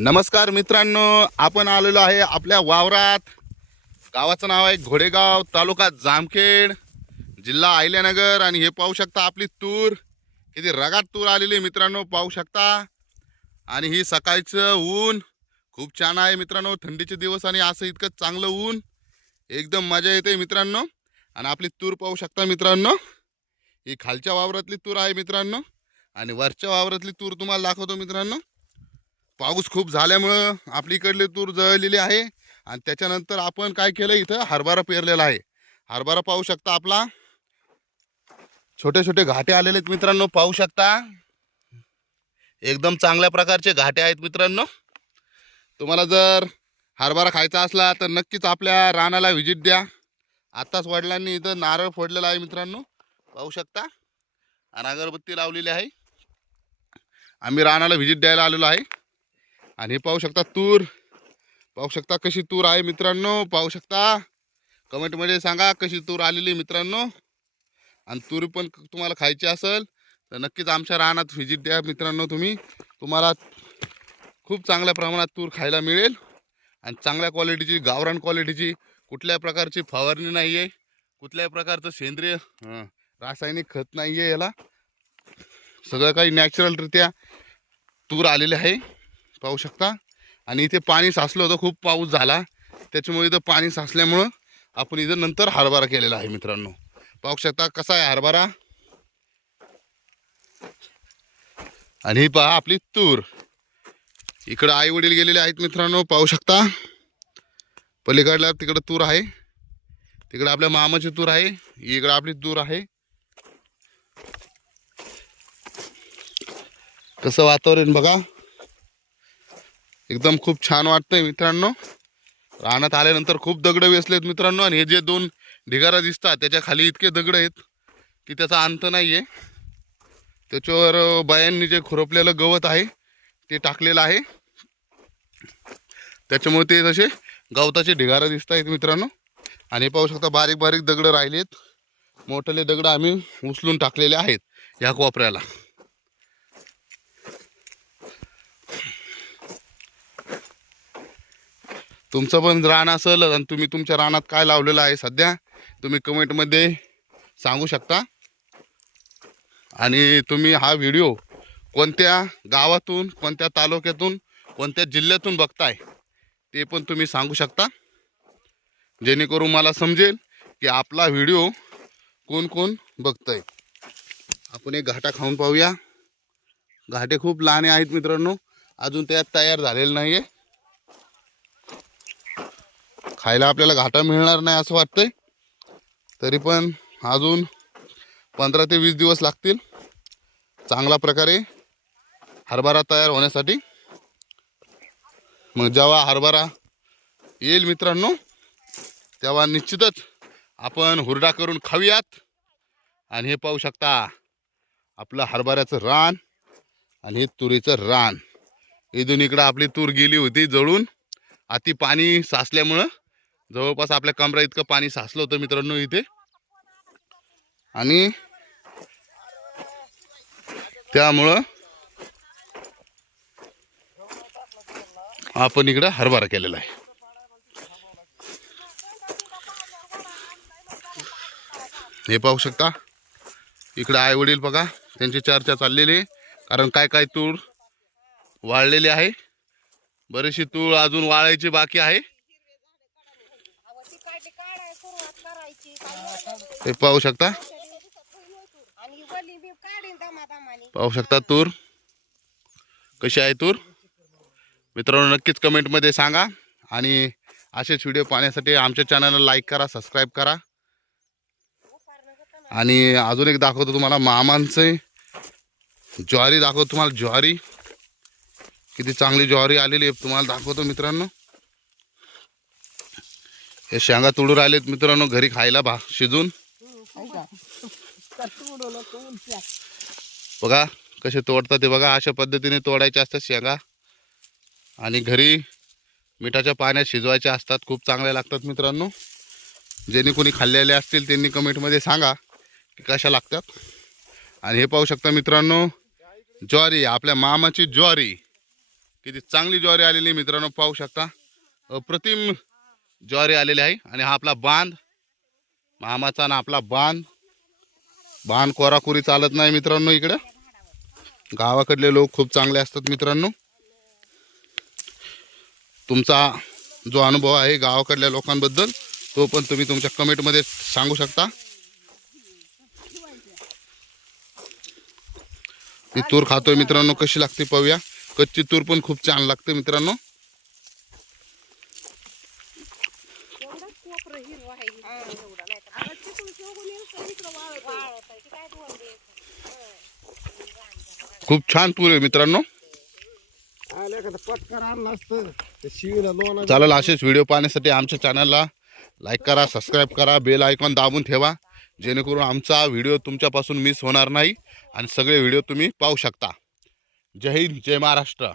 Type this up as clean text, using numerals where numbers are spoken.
नमस्कार मित्रांनो, आपण आलेलो आहे आपल्या वावरात. गावाचं नाव आहे घोडेगाव, तालुका जामखेड, जिल्हा अहिल्यानगर. आणि हे पाहू शकता आपली तूर, किती रगाट तूर आलेली आहे मित्रांनो, पाहू शकता. आणि ही सकाळचं ऊन खूप छान आहे मित्रांनो, थंडीचे दिवस आणि असं इतकं चांगलं ऊन, एकदम मजा येते मित्रांनो. आणि आपली तूर पाहू शकता मित्रांनो, ही खालच्या वावरातली तूर आहे मित्रांनो. आणि वरच्या वावरातली तूर तुम्हाला दाखवतो मित्रांनो. पाऊस खूप झाल्यामुळं आपली इकडली तूर जळलेली आहे. आणि त्याच्यानंतर आपण काय केलं, इथं हरभरा पेरलेला आहे. हरभरा पाहू शकता, आपला छोटे छोटे घाटे आलेले आहेत मित्रांनो, पाहू शकता. एकदम चांगल्या प्रकारचे घाटे आहेत मित्रांनो. तुम्हाला जर हरभरा खायचा असला तर नक्कीच आपल्या रानाला व्हिजिट द्या. आत्ताच वडिलांनी इथं नारळ फोडलेला आहे मित्रांनो, पाहू शकता. आणि अगरबत्ती लावलेली आहे. आम्ही रानाला व्हिजिट द्यायला आलेलो आहे. आणि हे पाहू शकता तूर, पाहू शकता कशी तूर आहे मित्रांनो, पाहू शकता. कमेंटमध्ये सांगा कशी तूर आलेली मित्रांनो. आणि तूर पण तुम्हाला खायची असेल तर नक्कीच आमच्या रानात व्हिजिट द्या मित्रांनो. तुम्हाला खूप चांगल्या प्रमाणात तूर खायला मिळेल. आणि चांगल्या क्वालिटीची, गावरान क्वालिटीची, कुठल्या प्रकारची फवारणी नाही आहे, कुठल्याही प्रकारचं सेंद्रिय रासायनिक खत नाही आहे, याला सगळं काही नॅचरलरित्या तूर आलेले आहे, पाहू शकता. आणि इथे पाणी साचलं होतं, खूप पाऊस झाला त्याच्यामुळे इथं पाणी साचल्यामुळं आपण इथं नंतर हरभरा केलेला आहे मित्रांनो. पाहू शकता कसा आहे हरभरा. आणि ही पहा आपली तूर. इकडं आई वडील गेलेले आहेत मित्रांनो, पाहू शकता. पलीकडला तिकडं तूर आहे, तिकडं आपल्या मामाची तूर आहे, इकडं आपली तूर आहे. कसं वातावरण बघा, एकदम खूप छान वाटतंय मित्रांनो. रानात आल्यानंतर खूप दगड वेचलेत मित्रांनो. आणि हे जे दोन ढिगारा दिसतात त्याच्या खाली इतके दगड आहेत की त्याचा अंत नाही आहे. त्याच्यावर बायांनी जे खुरपलेलं गवत आहे ते टाकलेलं आहे, त्याच्यामुळे ते तसे गवताचे ढिगारा दिसत आहेत मित्रांनो. आणि पाहू शकता बारीक बारीक दगड राहिलेत, मोठे दगड आम्ही उचलून टाकलेले आहेत ह्या कोपऱ्याला. तुमचं पण रान असेल आणि तुम्ही तुमच्या रानात काय लावलेलं आहे सध्या तुम्ही कमेंटमध्ये सांगू शकता. आणि तुम्ही हा व्हिडिओ कोणत्या गावातून, कोणत्या तालुक्यातून, कोणत्या जिल्ह्यातून बघताय ते पण तुम्ही सांगू शकता, जेणेकरून मला समजेल की आपला व्हिडिओ कोण कोण बघतंय. आपण एक घाटा खाऊन पाहूया. घाटे खूप लहान आहेत मित्रांनो, अजून त्यात तयार झालेलं नाही आहे. खायला आपल्याला घाटा मिळणार नाही असं वाटतंय, तरी पण अजून 15 ते 20 दिवस लागतील चांगल्या प्रकारे हरभरा तयार होण्यासाठी. मग जेव्हा हरभरा येईल मित्रांनो तेव्हा निश्चितच आपण हुरडा करून खाऊयात. आणि हे पाहू शकता आपलं हरभऱ्याचं रान आणि हे तुरीचं रान. इथून इकडं आपली तूर गेली होती जळून, अति पाणी साचल्यामुळं जवळपास आपल्या कमरा इतकं पाणी साचलं होतं मित्रांनो इथे. आणि त्यामुळं आपण इकडं हरभरा केलेला आहे. हे पाहू शकता इकडं आई वडील बघा, त्यांची चर्चा चाललेली आहे. कारण काय काय तूर वाळलेली आहे, बरीचशी तूर अजून वाळायची बाकी आहे. हे पाहू शकता, पाहू शकता तूर कशी आहे तूर मित्रांनो. नक्कीच कमेंटमध्ये सांगा. आणि असेच व्हिडिओ पाहण्यासाठी आमच्या चॅनलला लाईक करा, सबस्क्राईब करा. आणि अजून एक दाखवतो तुम्हाला मामांचे ज्वारी दाखवतो तुम्हाला. ज्वारी किती चांगली ज्वारी आलेली आहे तुम्हाला दाखवतो मित्रांनो. हे शेंगा तुडू राहिलेत मित्रांनो घरी खायला शिजून. बघा कसे तोडतात ते बघा, अशा पद्धतीने तोडायचे असतात शेंगा. आणि घरी मिठाच्या पाण्यात शिजवायचे असतात, खूप चांगले लागतात मित्रांनो. ज्यांनी कोणी खाल्लेले असतील त्यांनी कमेंटमध्ये सांगा की कशा लागतात. आणि हे पाहू शकता मित्रांनो ज्वारी, आपल्या मामाची ज्वारी किती चांगली ज्वारी आलेली मित्रांनो, पाहू शकता अप्रतिम ज्वारी आलेली आहे. आणि हा आपला बांध, मामाचा ना आपला बांध कोराकुरी चालत नाही मित्रांनो. इकडं गावाकडले लोक खूप चांगले असतात मित्रांनो. तुमचा जो अनुभव आहे गावाकडल्या लोकांबद्दल तो पण तुम्ही तुमच्या कमेंटमध्ये सांगू शकता. मी तूर खातोय मित्रांनो, कशी लागते पाहूया. कच्ची तूर पण खूप छान लागते मित्रांनो. खूप छान तूर आहे मित्रांनो. चालेल, असेच व्हिडिओ पाहण्यासाठी आमच्या चॅनलला लाईक करा, सबस्क्राईब करा, बेल आयकॉन दाबून ठेवा, जेणेकरून आमचा व्हिडिओ तुमच्यापासून मिस होणार नाही आणि सगळे व्हिडिओ तुम्ही पाहू शकता. जय हिंद, जय महाराष्ट्र.